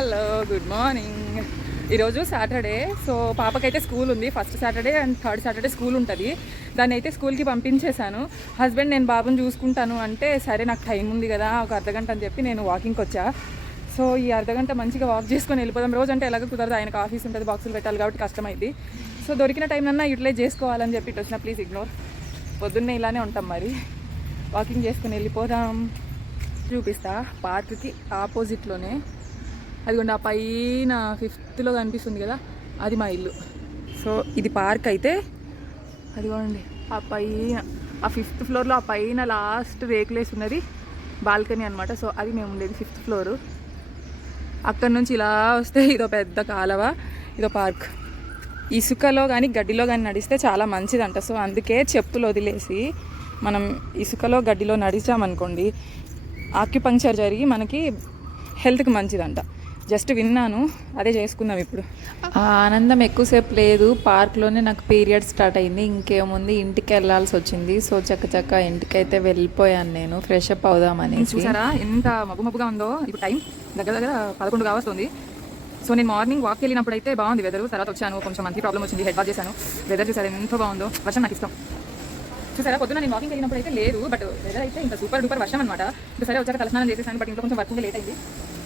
Hello, good morning. ఈరోజు Saturday. So పాపకైతే school ఉంది. First Saturday and third Saturday school ఉంటుంది. దాన్ని అయితే స్కూల్కి పంపించేశాను. హస్బెండ్ నేను బాబుని చూసుకుంటాను అంటే సరే నాకు టైం ఉంది కదా ఒక అర్ధగంట అని చెప్పి నేను వాకింగ్కి వచ్చా. సో ఈ అర్ధగంట మంచిగా వాక్ చేసుకొని వెళ్ళిపోదాం. రోజు అంటే ఎలాగో కుదరదు, ఆయనకు ఆఫీస్ ఉంటుంది, బాక్సులు పెట్టాలి కాబట్టి కష్టమైంది. సో దొరికిన టైం అన్నా యూటిలైజ్ చేసుకోవాలని చెప్పి వచ్చిన. Please ignore. పొద్దున్నే ఇలానే ఉంటాం మరి. వాకింగ్ చేసుకుని వెళ్ళిపోదాం. చూపిస్తా. పార్క్కి ఆపోజిట్లోనే అదిగోండి, ఆ పైన 5th కనిపిస్తుంది కదా, అది మా ఇల్లు. సో ఇది పార్క్ అయితే అదిగోండి, ఆ పైన ఆ 5th ఫ్లోర్లో ఆ పైన లాస్ట్ రేకులేసి ఉన్నది బాల్కనీ అనమాట. సో అది మేము ఉండేది 5th ఫ్లోరు. అక్కడ నుంచి ఇలా వస్తే ఇదో పెద్ద కాలవ, ఇదో పార్క్. ఇసుకలో కానీ గడ్డిలో కానీ నడిస్తే చాలా మంచిదంట. సో అందుకే చెప్పులు వదిలేసి మనం ఇసుకలో గడ్డిలో నడిచామనుకోండి, ఆక్యుపంక్చర్ జరిగి మనకి హెల్త్కి మంచిదంట. జస్ట్ విన్నాను, అదే చేసుకుందాం ఇప్పుడు. ఆనందం ఎక్కువసేపు లేదు. పార్క్లోనే నాకు పీరియడ్ స్టార్ట్ అయింది. ఇంకేముంది, ఇంటికి వెళ్ళాల్సి వచ్చింది. సో చక్క ఇంటికైతే వెళ్ళిపోయాను నేను, ఫ్రెష్ అప్ అవుదామని. చూసారా ఎంత మబ్బుగా ఉందో. ఇప్పుడు టైం దగ్గర 11 కావస్తుంది. సో నేను మార్నింగ్ వాక్ వెళ్ళినప్పుడు అయితే బాగుంది వెదర్. తర్వాత వచ్చాను, కొంచెం మంచి ప్రాబ్లం వచ్చింది, హెడ్ వాష్ చేశాను. వెదర్ చూసారా ఎంతో బాగుందో. వర్షం నాకు ఇష్టం. చూసారా పొద్దున్న నేను వాకింగ్ వెళ్ళినప్పుడు అయితే లేదు, బట్ వెదర్ అయితే ఇంకా సూపర్ డూపర్ వర్షం అనమాట. సరే వచ్చాక తలస్నానం చేసేసాను, బట్ ఇంట్లో కొంచెం వర్క్ లేట్ అయింది.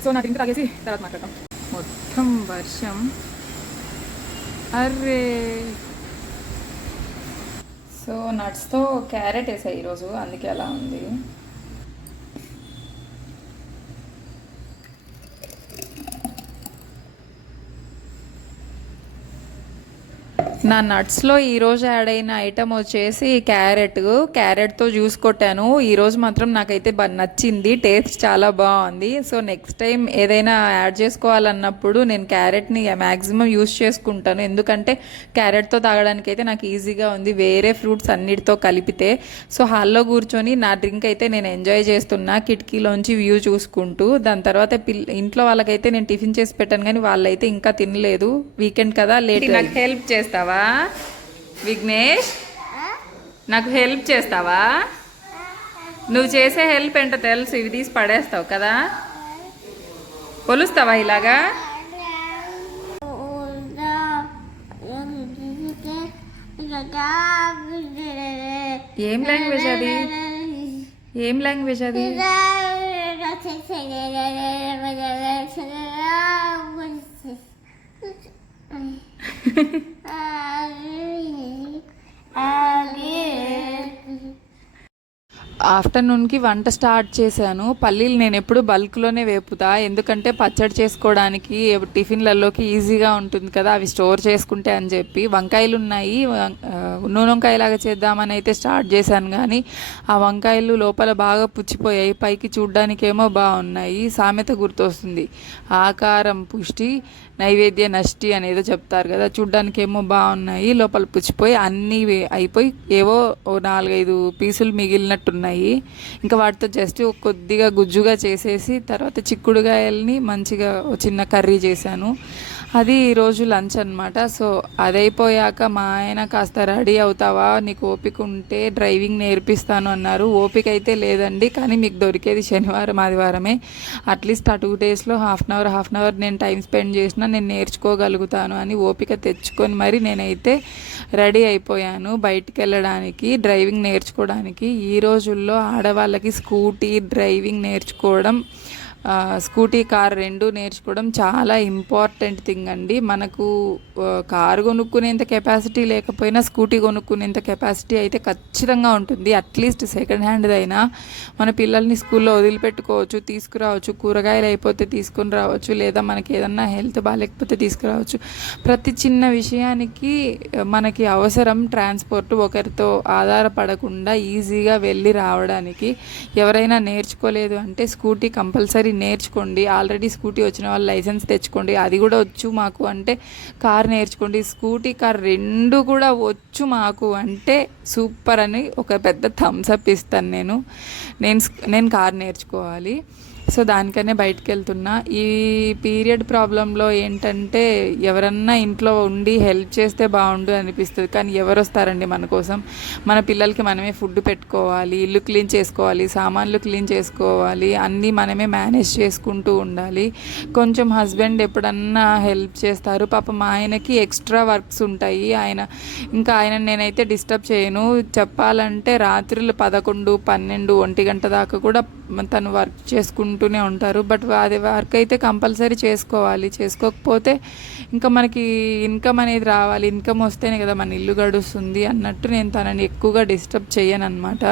సో నా డ్రింక్ తాగేసి తర్వాత మాట్లాడతాం. మొత్తం వర్షం. అర్రే. సో నట్స్తో క్యారెట్ వేసాయి ఈరోజు, అందుకే అలా ఉంది. నా నట్స్లో ఈరోజు యాడ్ అయిన ఐటమ్ వచ్చేసి క్యారెట్తో జ్యూస్ కొట్టాను. ఈరోజు మాత్రం నాకైతే నచ్చింది, టేస్ట్ చాలా బాగుంది. సో నెక్స్ట్ టైం ఏదైనా యాడ్ చేసుకోవాలన్నప్పుడు నేను క్యారెట్ని మ్యాక్సిమం యూస్ చేసుకుంటాను. ఎందుకంటే క్యారెట్తో తాగడానికి అయితే నాకు ఈజీగా ఉంది, వేరే ఫ్రూట్స్ అన్నిటితో కలిపితే. సో హాల్లో కూర్చొని నా డ్రింక్ అయితే నేను ఎంజాయ్ చేస్తున్నా, కిటికీలోంచి వ్యూ చూసుకుంటూ. దాని తర్వాత ఇంట్లో వాళ్ళకైతే నేను టిఫిన్ చేసి పెట్టాను, కానీ వాళ్ళైతే ఇంకా తినలేదు. వీకెండ్ కదా, లేట్. నాకు హెల్ప్ చేస్తావా విఘ్నేష్? నాకు హెల్ప్ చేస్తావా? నువ్వు చేసే హెల్ప్ ఏంటో తెలుసు, ఇవి తీసి పడేస్తావు కదా. కొలుస్తావా ఇలాగా? ఏం లాంగ్వేజ్ అది? ఏం లాంగ్వేజ్ అది? ఆఫ్టర్నూన్కి వంట స్టార్ట్ చేశాను. పల్లీలు నేను ఎప్పుడు బల్క్లోనే వేపుతా, ఎందుకంటే పచ్చడి చేసుకోవడానికి టిఫిన్లలోకి ఈజీగా ఉంటుంది కదా, అవి స్టోర్ చేసుకుంటే అని చెప్పి. వంకాయలు ఉన్నాయి, నూనె వంకాయలాగా చేద్దామని అయితే స్టార్ట్ చేశాను, కానీ ఆ వంకాయలు లోపల బాగా పుచ్చిపోయాయి, పైకి చూడ్డానికేమో బాగున్నాయి. సామెత గుర్తొస్తుంది, ఆకారం పుష్టి నైవేద్య నష్టి అనేదో చెప్తారు కదా. చూడ్డానికి ఏమో బాగున్నాయి, లోపల పుచ్చిపోయి అన్నీ అయిపోయి ఏవో 4-5 పీసులు మిగిలినట్టున్నాయి. ఇంకా వాటితో జస్ట్ కొద్దిగా గుజ్జుగా చేసేసి తర్వాత చిక్కుడుగాయల్ని మంచిగా చిన్న కర్రీ చేశాను. అది ఈరోజు లంచ్ అనమాట. సో అదైపోయాక మా ఆయన కాస్త రెడీ అవుతావా, నీకు ఓపిక ఉంటే డ్రైవింగ్ నేర్పిస్తాను అన్నారు. ఓపిక అయితే లేదండి, కానీ మీకు దొరికేది శనివారం ఆదివారమే. అట్లీస్ట్ ఆ 2 డేస్లో హాఫ్ అన్ అవర్ నేను టైం స్పెండ్ చేసినా నేను నేర్చుకోగలుగుతాను అని ఓపిక తెచ్చుకొని మరి నేనైతే రెడీ అయిపోయాను బయటికి వెళ్ళడానికి, డ్రైవింగ్ నేర్చుకోవడానికి. ఈ రోజుల్లో ఆడవాళ్ళకి స్కూటీ డ్రైవింగ్ నేర్చుకోవడం, స్కూటీ కార్ 2 నేర్చుకోవడం చాలా ఇంపార్టెంట్ థింగ్ అండి. మనకు కారు కొనుక్కునేంత కెపాసిటీ లేకపోయినా స్కూటీ కొనుక్కునేంత కెపాసిటీ అయితే ఖచ్చితంగా ఉంటుంది. అట్లీస్ట్ సెకండ్ హ్యాండ్దైనా మన పిల్లల్ని స్కూల్లో వదిలిపెట్టుకోవచ్చు, తీసుకురావచ్చు, కూరగాయలు అయిపోతే తీసుకుని రావచ్చు, లేదా మనకి ఏదన్నా హెల్త్ బాగాలేకపోతే తీసుకురావచ్చు. ప్రతి చిన్న విషయానికి మనకి అవసరం ట్రాన్స్పోర్ట్, ఒకరితో ఆధారపడకుండా ఈజీగా వెళ్ళి రావడానికి. ఎవరైనా నేర్చుకోలేదు అంటే స్కూటీ కంపల్సరీ నేర్చుకోండి. ఆల్రెడీ స్కూటీ వచ్చిన వాళ్ళు లైసెన్స్ తెచ్చుకోండి, అది కూడా వచ్చు మాకు అంటే కార్ నేర్చుకోండి. స్కూటీ కార్ 2 కూడా వచ్చు మాకు అంటే సూపర్ అని ఒక పెద్ద థమ్స్అప్ ఇస్తాను. నేను కార్ నేర్చుకోవాలి. సో దానికనే బయటికి వెళ్తున్నా. ఈ పీరియడ్ ప్రాబ్లంలో ఏంటంటే ఎవరన్నా ఇంట్లో ఉండి హెల్ప్ చేస్తే బాగుండు అనిపిస్తుంది, కానీ ఎవరు వస్తారండి మన కోసం? మన పిల్లలకి మనమే ఫుడ్ పెట్టుకోవాలి, ఇల్లు క్లీన్ చేసుకోవాలి, సామాన్లు క్లీన్ చేసుకోవాలి, అన్నీ మనమే మేనేజ్ చేసుకుంటూ ఉండాలి. కొంచెం హస్బెండ్ ఎప్పుడన్నా హెల్ప్ చేస్తారు. పాపం ఆయనకి ఎక్స్ట్రా వర్క్స్ ఉంటాయి. ఆయన నేనైతే డిస్టర్బ్ చేయను. చెప్పాలంటే రాత్రులు 11, 12, 1 గంట దాకా కూడా తను వర్క్ చేసుకుంటూనే ఉంటారు. బట్ అది వర్క్ అయితే కంపల్సరీ చేసుకోవాలి. చేసుకోకపోతే ఇంకా మనకి ఇన్కమ్ అనేది రావాలి. ఇన్కమ్ వస్తేనే కదా మన ఇల్లు గడుస్తుంది అన్నట్టు నేను తనని ఎక్కువగా డిస్టర్బ్ చేయను అనమాట.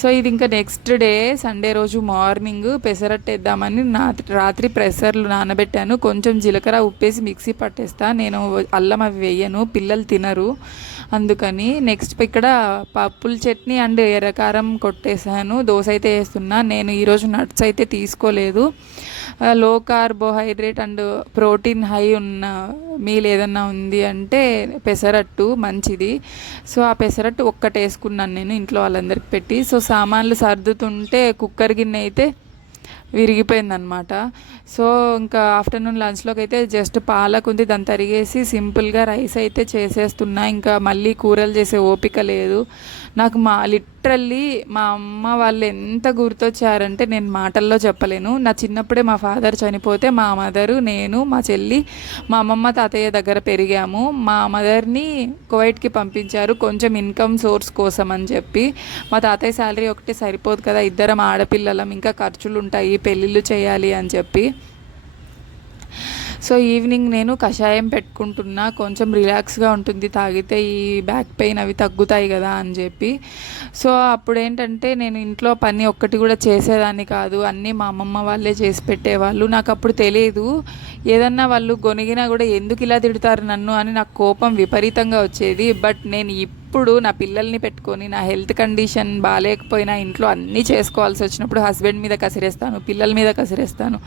సో ఇది ఇంకా నెక్స్ట్ డే సండే రోజు మార్నింగ్ పెసరట్టు వేద్దామని రాత్రి ప్రెషర్లు నానబెట్టాను. కొంచెం జీలకర్ర ఉప్పేసి మిక్సీ పట్టేస్తా. నేను అల్లం అవి వేయను, పిల్లలు తినరు, అందుకని. నెక్స్ట్ ఇక్కడ పప్పుల చట్నీ అండ్ ఎర్రకారం కొట్టేసాను. దోశ అయితే వేస్తున్నా. నేను ఈరోజు నట్స్ అయితే తీసుకోలేదు. లో కార్బోహైడ్రేట్ అండ్ ప్రోటీన్ హై ఉన్న మీల్ ఏదన్నా ఉంది అంటే పెసరట్టు మంచిది. సో ఆ పెసరట్టు ఒక్కటి వేసుకున్నాను నేను ఇంట్లో వాళ్ళందరికి పెట్టి. సో సామాన్లు సర్దుతుంటే కుక్కర్ గిన్నె అయితే విరిగిపోయిందనమాట. సో ఇంకా ఆఫ్టర్నూన్ లంచ్లోకి అయితే జస్ట్ పాలకు ఉంది, దాన్ని తరిగేసి సింపుల్గా రైస్ అయితే చేసేస్తున్నా. ఇంకా మళ్ళీ కూరలు చేసే ఓపిక లేదు నాకు. లిటరల్లీ మా అమ్మ వాళ్ళు ఎంత గుర్తొచ్చారంటే నేను మాటల్లో చెప్పలేను. నా చిన్నప్పుడే మా ఫాదర్ చనిపోతే మా మదరు, నేను, మా చెల్లి, మా అమ్మమ్మ తాతయ్య దగ్గర పెరిగాము. మా మదర్ని కువైట్కి పంపించారు కొంచెం ఇన్కమ్ సోర్స్ కోసం అని చెప్పి. మా తాతయ్య శాలరీ ఒకటే సరిపోదు కదా, ఇద్దరం ఆడపిల్లలం, ఇంకా ఖర్చులు ఉంటాయి, పెళ్ళిళ్ళు చేయాలి అని చెప్పి. సో ఈవినింగ్ నేను కషాయం పెట్టుకుంటున్నా, కొంచెం రిలాక్స్గా ఉంటుంది తాగితే, ఈ బ్యాక్ పెయిన్ అవి తగ్గుతాయి కదా అని చెప్పి. సో అప్పుడు ఏంటంటే నేను ఇంట్లో పని ఒక్కటి కూడా చేసేదాన్ని కాదు, అన్నీ మా అమ్మమ్మ వాళ్ళే చేసి పెట్టేవాళ్ళు. నాకు అప్పుడు తెలియదు, ఏదన్నా వాళ్ళు గొనిగినా కూడా ఎందుకు ఇలా తిడతారు నన్ను అని నాకు కోపం విపరీతంగా వచ్చేది. బట్ నేను ఇప్పుడు నా పిల్లల్ని పెట్టుకొని నా హెల్త్ కండిషన్ బాగాలేకపోయినా ఇంట్లో అన్నీ చేసుకోవాల్సి వచ్చినప్పుడు హస్బెండ్ మీద కసిరేస్తాను, పిల్లల మీద కసిరేస్తాను,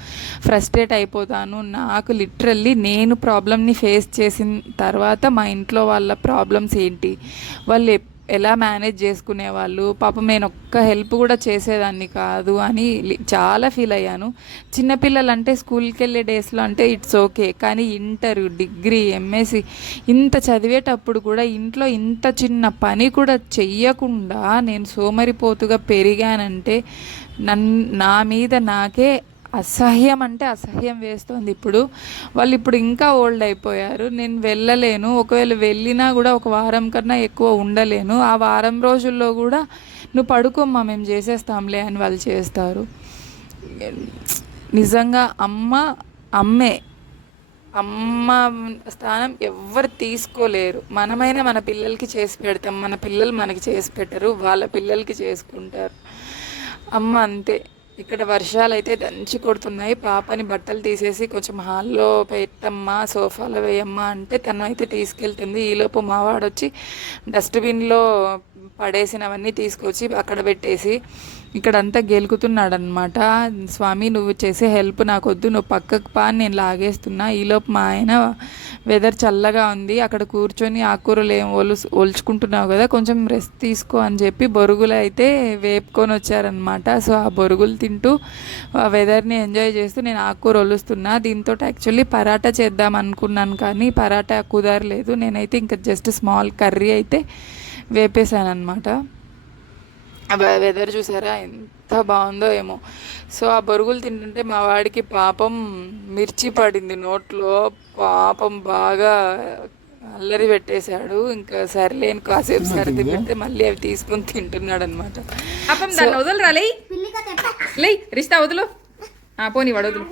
ఫ్రస్ట్రేట్ అయిపోతాను. నాకు లిటరల్లీ నేను ప్రాబ్లమ్ని ఫేస్ చేసిన తర్వాత మా ఇంట్లో వాళ్ళ ప్రాబ్లమ్స్ ఏంటి, వాళ్ళు ఎలా మేనేజ్ చేసుకునేవాళ్ళు, పాపం నేను ఒక్క హెల్ప్ కూడా చేసేదాన్ని కాదు అని చాలా ఫీల్ అయ్యాను. చిన్నపిల్లలు అంటే స్కూల్కి వెళ్ళే డేస్లో అంటే ఇట్స్ ఓకే, కానీ ఇంటర్, డిగ్రీ, ఎంఎస్సి ఇంత చదివేటప్పుడు కూడా ఇంట్లో ఇంత చిన్న పని కూడా చెయ్యకుండా నేను సోమరిపోతుగా పెరిగానంటే నా మీద నాకే అసహ్యం అంటే అసహ్యం వేస్తుంది. వాళ్ళు ఇప్పుడు ఇంకా ఓల్డ్ అయిపోయారు, నేను వెళ్ళలేను. ఒకవేళ వెళ్ళినా కూడా ఒక వారం కన్నా ఎక్కువ ఉండలేను. ఆ వారం రోజుల్లో కూడా నువ్వు పడుకోమ్మా మేము చేసేస్తాంలే అని వాళ్ళు చేస్తారు. నిజంగా అమ్మ స్థానం ఎవ్వరు తీసుకోలేరు. మనమైనా మన పిల్లలకి చేసి పెడతాం, మన పిల్లలు మనకి చేసి పెట్టరు, వాళ్ళ పిల్లలకి చేసుకుంటారు. అమ్మ అంతే. ఇక్కడ వర్షాలు అయితే దంచి కొడుతున్నాయి. పాపని బట్టలు తీసేసి కొంచెం హాల్లో పెట్టమ్మా, సోఫాలో వేయమ్మా అంటే తను అయితే తీసుకెళ్తుంది. ఈలోపు మావాడు వచ్చి డస్ట్బిన్లో పడేసినవన్నీ తీసుకొచ్చి అక్కడ పెట్టేసి ఇక్కడంతా గెలుకుతున్నాడు అనమాట. స్వామి నువ్వు చేసే హెల్ప్ నాకు వద్దు, నువ్వు పక్కకు పా, నేను లాగేస్తున్నా. ఈలోపు మా ఆయన వెదర్ చల్లగా ఉంది, అక్కడ కూర్చొని ఆకుకూరలు ఏం ఒలుచుకుంటున్నావు కదా, కొంచెం రెస్ట్ తీసుకో అని చెప్పి బొరుగులు అయితే వేపుకొని వచ్చారనమాట. సో ఆ బొరుగులు తింటూ వెదర్ని ఎంజాయ్ చేస్తూ నేను ఆకుకూర ఒలుస్తున్నా. దీంతో యాక్చువల్లీ పరాటా చేద్దాం అనుకున్నాను, కానీ పరాటా కుదరలేదు. నేనైతే ఇంకా జస్ట్ స్మాల్ కర్రీ అయితే వేపేశాను అనమాట. వెదర్ చూసారా ఎంత బాగుందో ఏమో. సో ఆ బొరుగులు తింటుంటే మా వాడికి పాపం మిర్చి పడింది నోట్లో, పాపం బాగా అల్లరి పెట్టేశాడు. ఇంకా సరిలేని కాసేపు సర్ది పెడితే మళ్ళీ అవి తీసుకొని తింటున్నాడు అనమాట. పాపం దాన్ని వదలరా, లే రిష్తా వదులు, పోనీ వాడు వదులు.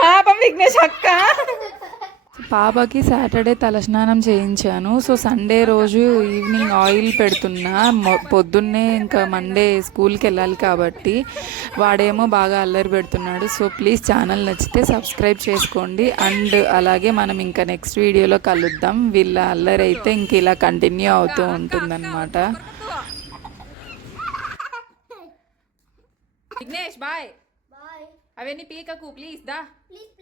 పాపం విఘ్నేష్ అక్క. పాపకి సాటర్డే తలస్నానం చేయించాను. సో సండే రోజు ఈవినింగ్ ఆయిల్ పెడుతున్నా. పొద్దున్నే ఇంకా మండే స్కూల్కి వెళ్ళాలి కాబట్టి వాడేమో బాగా అల్లరి పెడుతున్నాడు. సో ప్లీజ్ ఛానల్ నచ్చితే సబ్స్క్రైబ్ చేసుకోండి. అండ్ అలాగే మనం ఇంకా నెక్స్ట్ వీడియోలో కలుద్దాం. వీళ్ళ అల్లరి అయితే ఇంక ఇలా కంటిన్యూ అవుతూ ఉంటుందన్నమాట. విఘ్నేష్ బాయ్. అవన్నీ పీకకు ప్లీజ్ దా. ప్లీజ్